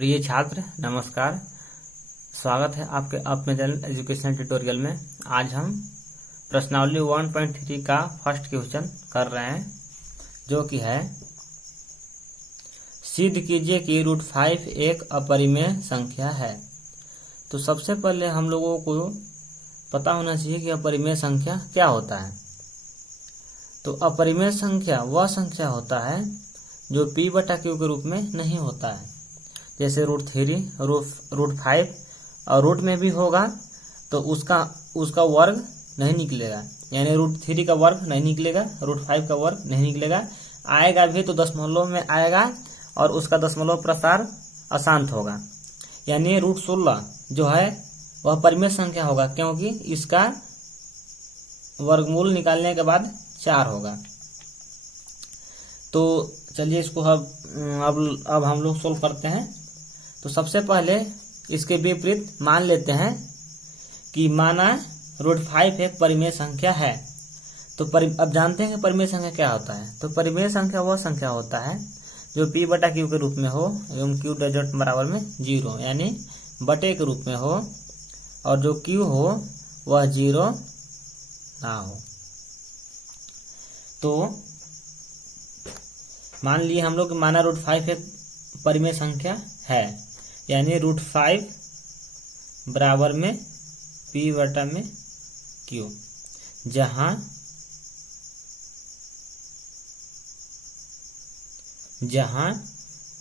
प्रिय छात्र नमस्कार। स्वागत है आपके अपने चैनल एजुकेशनल ट्यूटोरियल में। आज हम प्रश्नावली 1.3 का फर्स्ट क्वेश्चन कर रहे हैं, जो कि है सिद्ध कीजिए कि √5 एक अपरिमेय संख्या है। तो सबसे पहले हम लोगों को पता होना चाहिए कि अपरिमेय संख्या क्या होता है। तो अपरिमेय संख्या वह संख्या होता है जो p/q के रूप में नहीं होता है। जैसे √3, √5 और रूट में भी होगा तो उसका वर्ग नहीं निकलेगा, यानी √3 का वर्ग नहीं निकलेगा, √5 का वर्ग नहीं निकलेगा। आएगा भी तो दशमलव में आएगा और उसका दशमलव प्रसार अशांत होगा। यानी √16 जो है वह परिमेय संख्या होगा, क्योंकि इसका वर्गमूल निकालने के बाद 4 होगा। तो चलिए इसको अब हम लोग सोल्व करते हैं। तो सबसे पहले इसके विपरीत मान लेते हैं कि माना √5 एक परिमेय संख्या है। तो अब जानते हैं कि परिमेय संख्या क्या होता है। तो परिमेय संख्या वह संख्या होता है जो p/q के रूप में हो एवं q डॉट बराबर में 0, यानी बटे के रूप में हो और जो q हो वह 0 ना हो। तो मान लिए हम लोग माना √5 एक परिमेय संख्या है, यानी √5 बराबर में p/q, जहां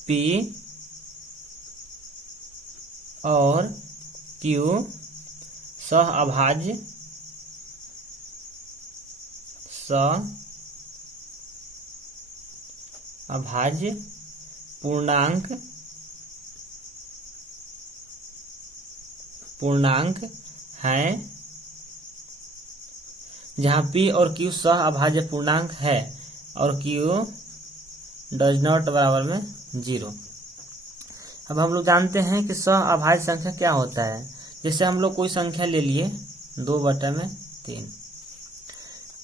p और q सहअभाज्य पूर्णांक हैं। जहां p और q सहअभाज्य पूर्णांक है और q डज नॉट बराबर में 0। अब हम लोग जानते हैं कि सहअभाज्य संख्या क्या होता है। जैसे हम लोग कोई संख्या ले लिए 2/3।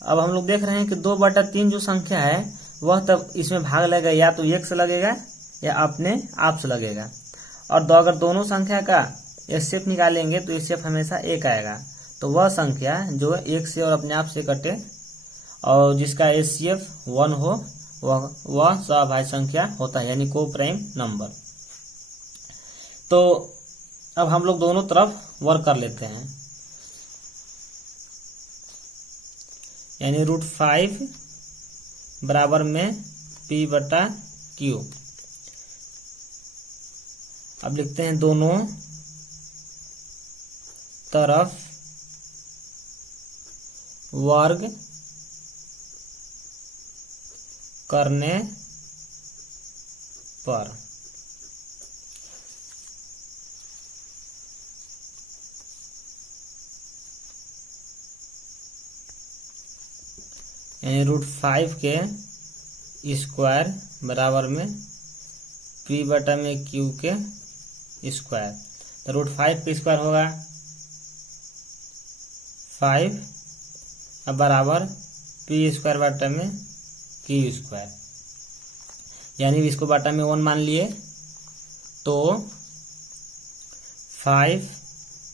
अब हम लोग देख रहे हैं कि 2/3 जो संख्या है वह तब इसमें भाग लगेगा या तो 1 से लगेगा या अपने आप से लगेगा। और अगर दोनों संख्या का एचसीएफ निकालेंगे तो एचसीएफ हमेशा 1 आएगा। तो वह संख्या जो 1 से और अपने आप से कटे और जिसका एचसीएफ 1 हो वह सहअभाज्य संख्या होता है, यानी को प्राइम नंबर। तो अब हम लोग दोनों तरफ वर्क कर लेते हैं, यानी √5 बराबर में p/q। अब लिखते हैं दोनों तरफ वर्ग करने पर यानी √5 के स्क्वायर बराबर में p/q के स्क्वायर। तो √5 के स्क्वायर होगा 5 अब बराबर p²/q², यानी इसको बटा में 1 मान लिए तो 5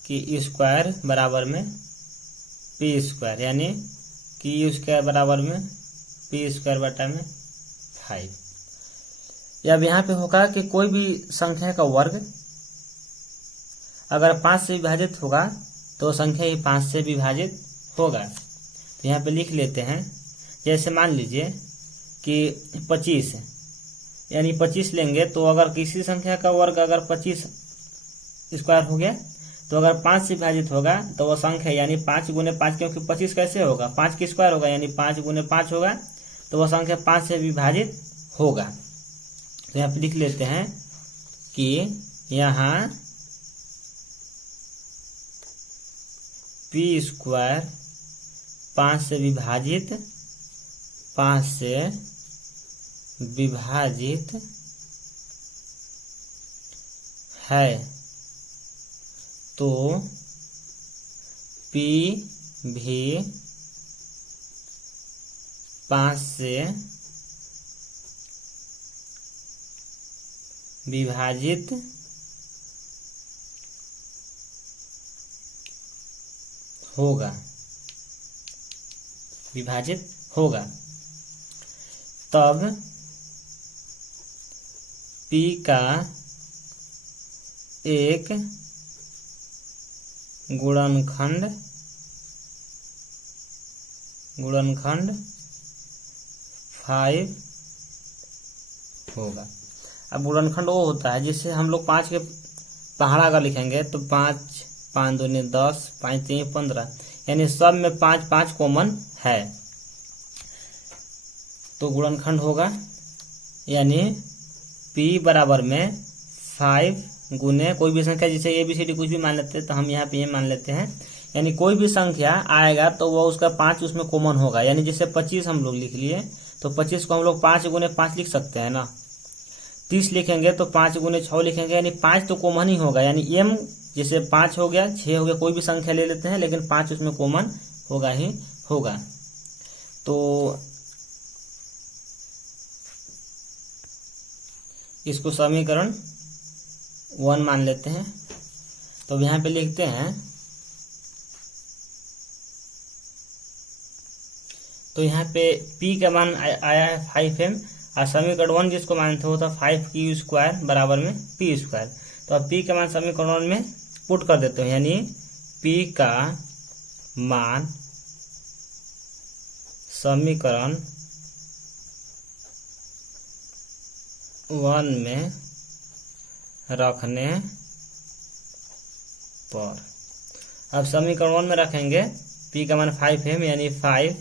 की स्क्वायर बराबर में p², यानी q² बराबर में p²/5। अब यहाँ पे होगा कि कोई भी संख्या का वर्ग अगर 5 से विभाजित होगा तो संख्या ही 5 से विभाजित होगा। तो यहाँ पे लिख लेते हैं। जैसे मान लीजिए कि 25, यानी 25 लेंगे तो अगर किसी संख्या का वर्ग अगर 25 स्क्वायर हो गया तो अगर 5 से विभाजित होगा तो वह संख्या यानी 5 × 5, क्योंकि 25 कैसे होगा 5 की स्क्वायर होगा, यानी 5 × 5 होगा तो वह संख्या 5 से विभाजित होगा। तो यहाँ पे लिख लेते हैं कि यहाँ p² 5 से विभाजित है, तो p भी 5 से विभाजित होगा, विभाजित होगा, तब P का एक गुणनखंड 5 होगा। अब गुणनखंड वो होता है जिससे हम लोग 5 के पहाड़ा अगर लिखेंगे तो 5 5 दूनी 10, 5 3 15, यानी सब में 5 5 कॉमन है, तो गुणनखंड होगा। यानी P बराबर में 5 गुने कोई भी संख्या, जिसे ABCD कुछ भी मान लेते हैं तो हम यहाँ पे ये मान लेते हैं, यानी कोई भी संख्या आएगा तो वह उसका 5 उसमें कॉमन होगा। यानी जैसे 25 हम लोग लिख लिए तो 25 को हम लोग 5 गुने 5 लिख सकते हैं ना। 30 लिखेंगे तो 5 गुने 6 लिखेंगे, यानी 5 तो कॉमन ही होगा। यानी M जैसे 5 हो गया, 6 हो गया, कोई भी संख्या ले लेते हैं लेकिन 5 उसमें कॉमन होगा ही होगा। तो इसको समीकरण 1 मान लेते हैं। तो यहाँ पे लिखते हैं, तो यहाँ पे P का मान आया है 5M और समीकरण 1 जिसको मानते हो तो 5Q² बराबर में P²। तो अब P का मान समीकरण 1 में पुट कर देते हैं, यानी P का मान समीकरण 1 में रखने पर, अब समीकरण 1 में रखेंगे P का मान 5M यानी 5Q²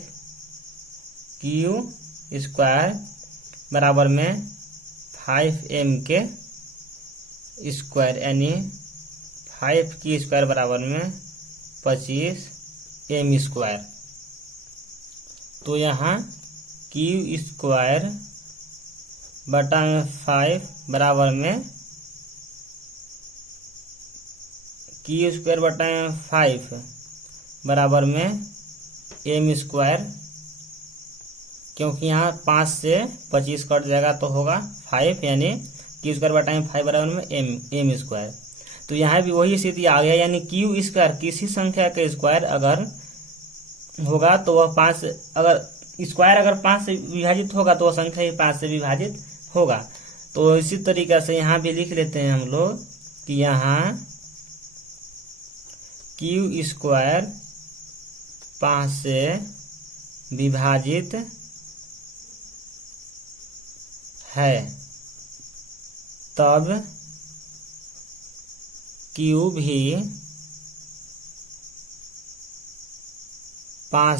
बराबर में 5M के स्क्वायर, यानी 5Q² बराबर में 25M²। तो यहाँ Q² बटा में 5 बराबर में Q² बटा में 5 बराबर में M², क्योंकि यहाँ 5 से 25 कट जाएगा तो होगा 5, यानी Q² बटा में 5 बराबर में M²। तो यहाँ भी वही स्थिति आ गया, यानी Q² किसी संख्या का स्क्वायर अगर होगा तो वह 5, अगर स्क्वायर अगर 5 से विभाजित होगा तो वह संख्या ही 5 से विभाजित होगा। तो इसी तरीके से यहाँ भी लिख लेते हैं हम लोग कि यहाँ Q² 5 से विभाजित है, तब Q भी 5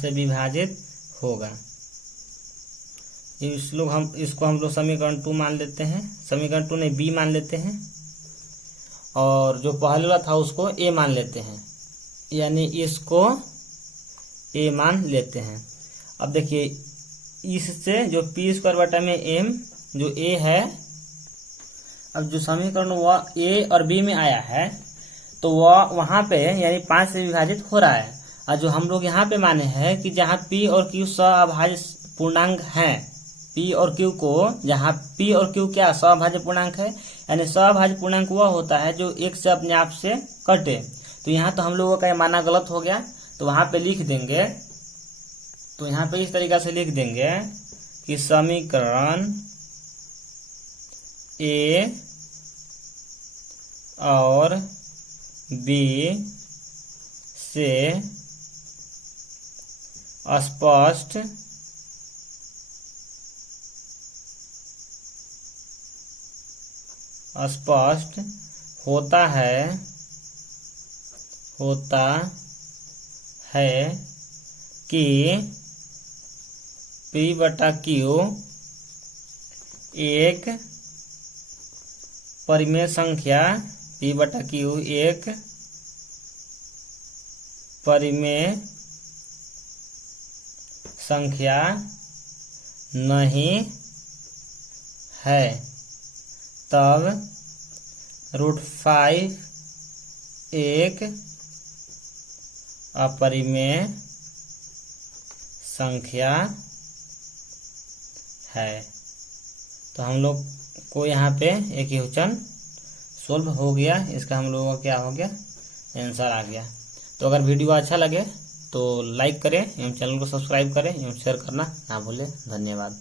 से विभाजित होगा। इसको हम लोग समीकरण 2 मान लेते हैं, समीकरण 2 नहीं B मान लेते हैं, और जो पहले वाला था उसको A मान लेते हैं, यानी इसको A मान लेते हैं। अब देखिए इससे जो P² बटा में M जो A है, अब जो समीकरण वह A और B में आया है तो वह वहां पे यानी 5 से विभाजित हो रहा है, और जो हम लोग यहाँ पे माने हैं कि जहाँ P और Q सअभाज्य पूर्णांक हैं, P और Q को, जहाँ P और Q क्या सअभाज्य पूर्णांक है, यानी सअभाज्य पूर्णांक वह होता है जो एक से अपने आप से कटे। तो यहाँ तो हम लोगों का ये माना गलत हो गया, तो वहां पे लिख देंगे, तो यहाँ पे इस तरीका से लिख देंगे कि समीकरण A और B से स्पष्ट होता है कि P बटा Q एक परिमेय संख्या, P बटा Q एक परिमेय संख्या नहीं है, तब √5 एक अपरिमेय संख्या है। तो हम लोग को यहाँ पे एक क्वेश्चन सोल्व हो गया। इसका हम लोगों का क्या हो गया, आंसर आ गया। तो अगर वीडियो अच्छा लगे तो लाइक करें एवं चैनल को सब्सक्राइब करें एवं शेयर करना ना भूलें। धन्यवाद।